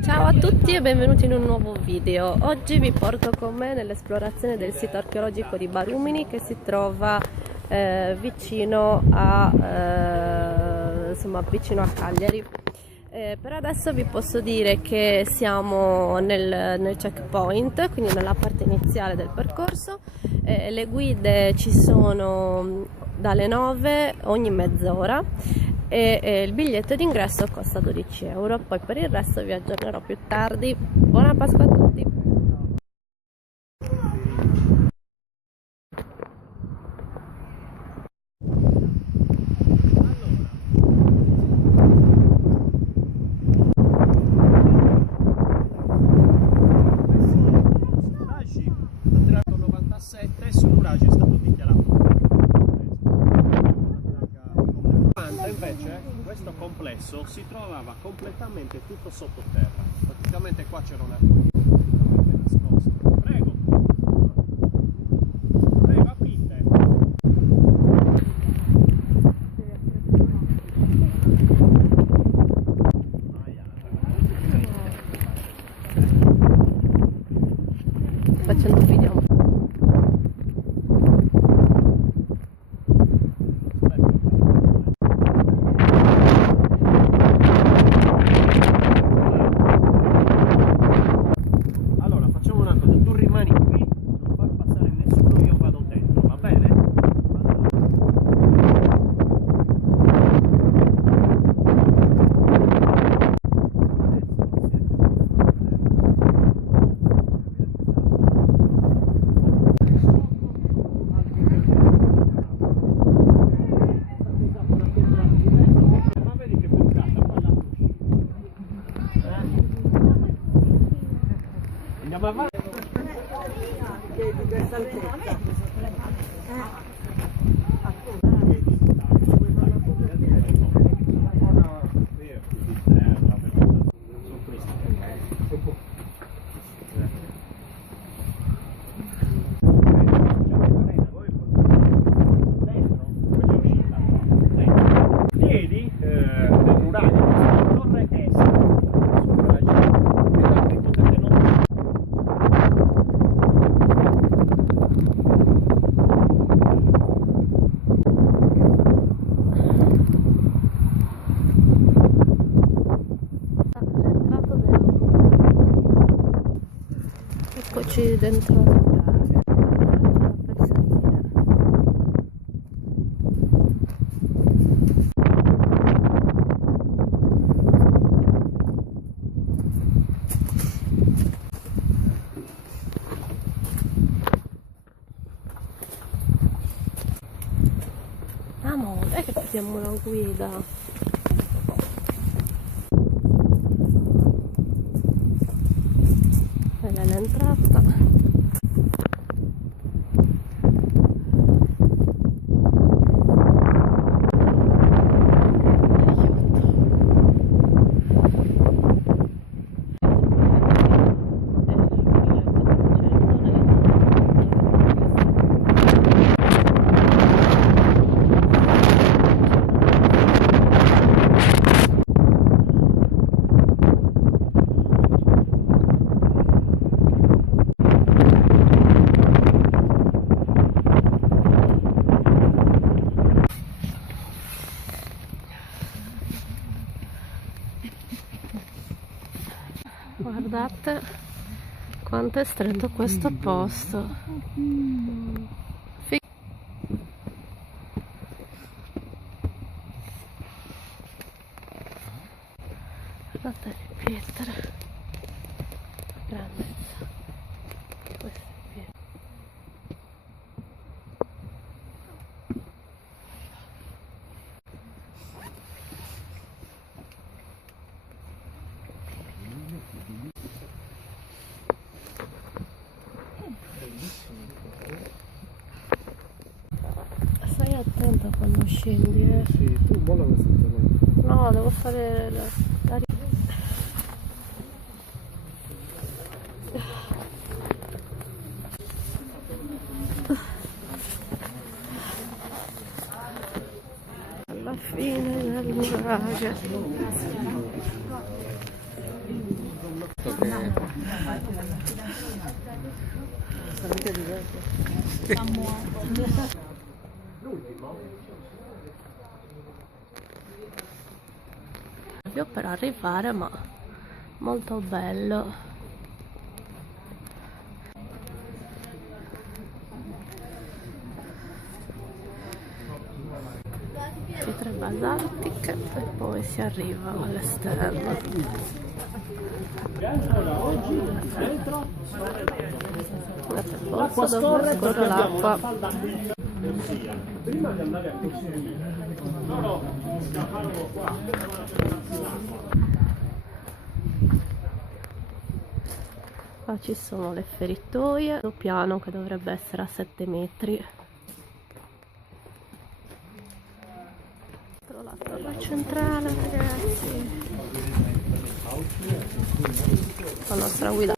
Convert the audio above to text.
Ciao a tutti e benvenuti in un nuovo video. Oggi vi porto con me nell'esplorazione del sito archeologico di Barumini che si trova vicino vicino a Cagliari. Per adesso vi posso dire che siamo nel checkpoint, quindi nella parte iniziale del percorso. Le guide ci sono dalle 9 ogni mezz'ora e il biglietto d'ingresso costa 12 euro. Poi per il resto vi aggiornerò più tardi. Buona Pasqua a tutti! Sull'Urage è stato dichiarato. Invece questo complesso si trovava completamente tutto sottoterra. Praticamente qua c'era una nascosta. Prego. Prego, aprite. Facendo un video. Andiamo avanti. Eccoci dentro per salire. Amore, che prendiamo una guida. Quella è l'entrata. Guardate quanto è stretto questo posto. Guardate le pietre, la grandezza di queste pietre. Stai attento quando scendi, eh. Sì, tu molla questa cosa. No, devo fare la alla fine del nuraghe. Per arrivare, ma molto bello. Pietre basaltiche e poi si arriva all'esterno. Guardate il pozzo dove scorre l'acqua. Prima di andare a costruire, loro scavarono qua. Qua ci sono le feritoie, il piano che dovrebbe essere a 7 metri. La torre centrale, ragazzi. La nostra guida.